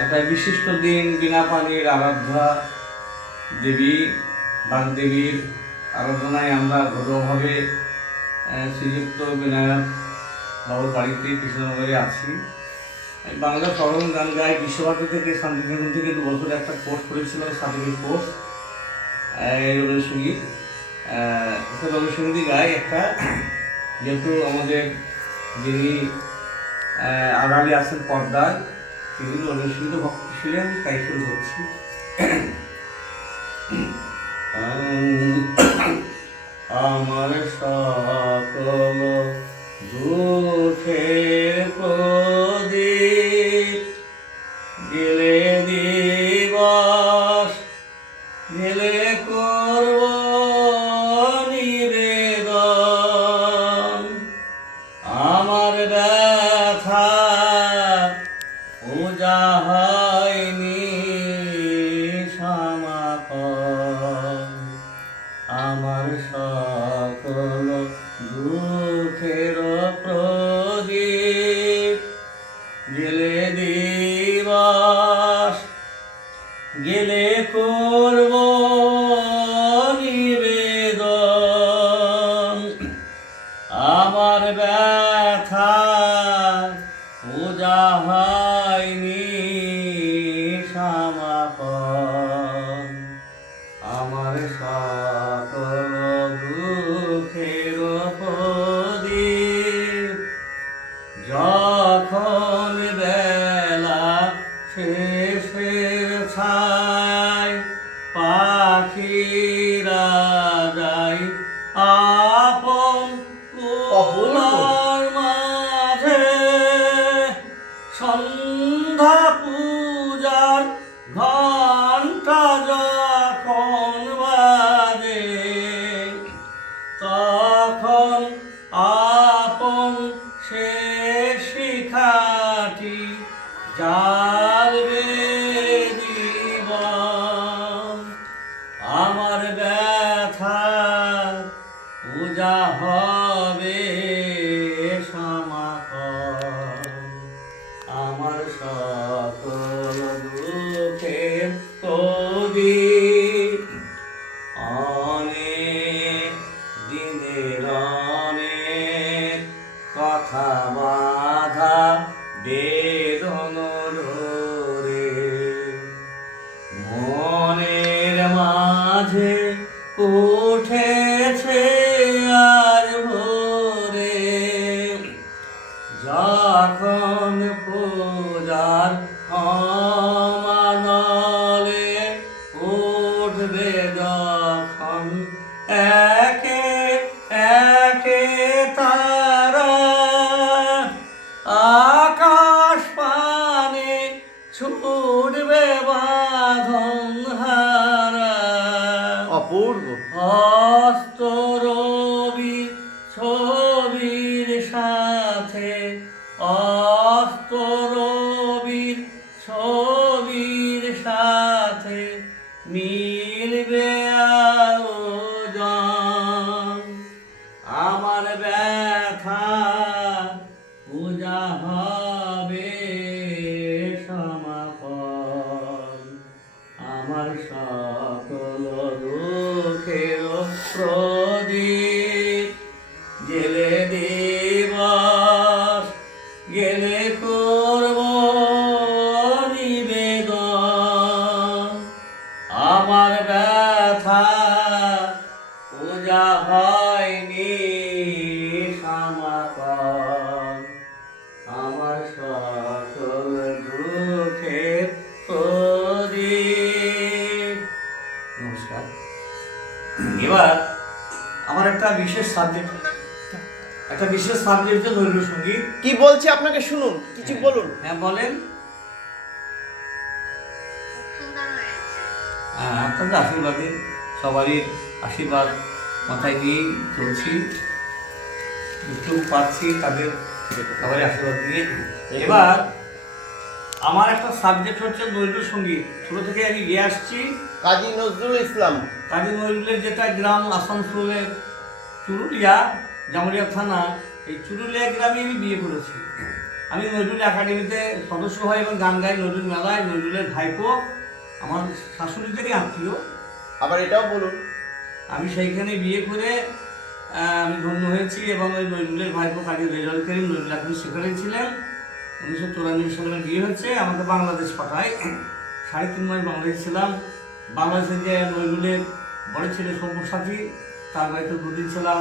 একটা বিশিষ্ট দিন, বিনা পানির আরাধ্যা দেবী বাগদেবীর আরাধনায় আমরা ঘরোয়াভাবে শ্রীযুক্ত বিনায়ক বাবুর বাড়িতে কৃষ্ণনগরে আছি। বাংলা সরল গান গাই। বিশ্বভারতী থেকে শান্তিনিকেতন থেকে 2 বছর একটা কোর্স করেছিল, সার্টিফিকেট কোর্স রবীন্দ্রসঙ্গীত। রবীন্দ্রসঙ্গীতই গাই একটা, যেহেতু আমাদের যিনি আড়ালে আছেন পর্দায়, তিনি রবীন্দ্রসঙ্গীত ভক্ত ছিলেন, তাই শুরু করছি। আমার সকল দুঃখের প্রদীপ গেলে দিবস, গেলে করব নিবেদন। আমার ব্যথা পূজা হয়নি সমাপন, আমার সকল দুঃখের প্রদীপ গেলে দিবস, গেলে করব নিবেদন। আমার ব্যথা পূজা হয়নি সমাপন, আমার সকল দুঃখের প্রদীপ যখন বেলা শেষের ছায় পাখিরা যায় আপন কুলার মাঝে, সন্ধ্যা পূজার ঘণ্টা যখন বাজে, তখন আপন সে শিখাটি জ্বালবে জীবন। আমার ব্যথা পূজা হবে সমাপন, আমার সকল দুঃখের প্রদীপ অনেক দিনের অনেক কথা বাধা বেদন ধরে, মনের মাঝে উঠেছে আর ভোরে, যখন পূজার সমানলে উঠবে যখন একে একে তারা, আকাশ পানে ছুটবে বাঁধন হারা। অপূর্ব হস্ত রবি ছবির সাথে, অস্ত রবির ছবির সাথে মিলবে আয়োজন। আমার ব্যথা পূজা হবে সমাপন, আমার সকল দুঃখের প্রদীপ গেলে দিবস, গেলে করব নিবেদন। আমার ব্যথা পূজা হয়নি সমাপন, আমার সকল দুঃখের প্রদীপ। নমস্কার। এবার আমার একটা বিশেষ সাবজেক্ট হচ্ছে নৈরুল্য সঙ্গীত। কি বলছি আপনাকে শুনুন, কিছু বলুন। হ্যাঁ বলেন। হ্যাঁ, আপনাদের আশীর্বাদে, সবারই আশীর্বাদ মাথায় নিয়েই চলছি, একটু পাচ্ছি তাদের সবারই আশীর্বাদ নিয়ে। এবার আমার একটা সাবজেক্ট হচ্ছে নৈরুল্য সঙ্গীত। ছোট থেকে আমি গিয়ে আসছি। কাজী নজরুল ইসলাম, কাজী নজরুলের যেটা গ্রাম আসানসোলের চুরুলিয়া, জামুরিয়া থানা, এই চুরুলিয়া গ্রামে আমি বিয়ে করেছি। আমি নজরুল একাডেমিতে সদস্য হই এবং গান গাই নজরুল মেলায়। নজরুলের ভাইপো আমার শাশুড়ি থেকে আত্মীয়। আবার এটাও বলুন। আমি সেইখানে বিয়ে করে আমি ধন্য হয়েছি এবং ওই নজরুলের ভাইপো কাজী রেজাউল করিম নজরুল একাডেমি সেক্রেটারি ছিলেন। 1994 সালে আমার বিয়ে হচ্ছে, আমাকে বাংলাদেশ পাঠায়। 3.5 মাস বাংলাদেশ ছিলাম। বাংলাদেশে যে নজরুলের বড় ছেলে সব্যসাচী, তার বাড়িতে 2 দিন ছিলাম।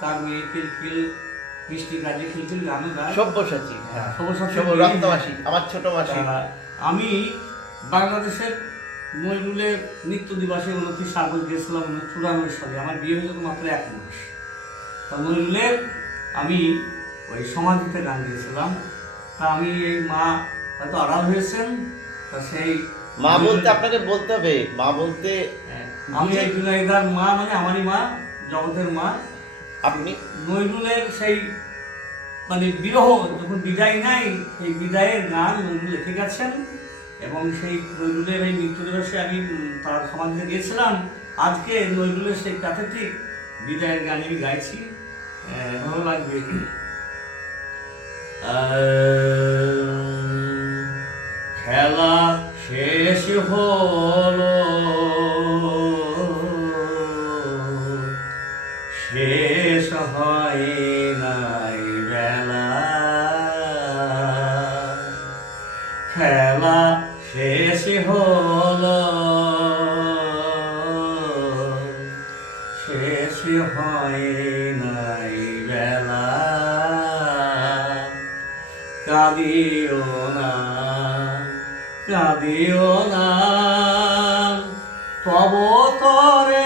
তার মেয়ে কিলকিল মিষ্টি কাজে কিলকিল গানও গায়। সব্যসাচী, সব্যসাচী রক্তমাসি, আমার ছোট মাসি। আমি বাংলাদেশের নজরুলের মৃত্যু দিবসে 29 আগস্ট গিয়েছিলাম 1994 সালে। আমার বিয়ে হয়েছিল মাত্র 1 মাস। তা নজরুলের আমি ওই সমাধিতে গান দিয়েছিলাম। তা আমি এই মা হয়তো আড়াল হয়েছেন, তা সেই মা বলতে আপনাকে বলতে হবে, মা বলতে আমি এই বিনয়দার মা, মানে আমারই মা, জগতের মা। আপনি নজরুলের সেই মানে বিরহ যখন বিদায় নাই, সেই বিদায়ের গান নজরুল লিখে গেছেন এবং সেই নজরুলের এই মৃত্যু দিবসে আমি তার সমাধিতে গিয়েছিলাম। আজকে নজরুলের সেই প্যাথেটিক বিদায়ের গান আমি গাইছি, ভালো লাগবে। খেলা শেষ হলো, শেষ হয় নাই বেলা, খেলা শেষ হলো, শেষ হয় নাই বেলা, কাঁদিও না, কাঁদিও না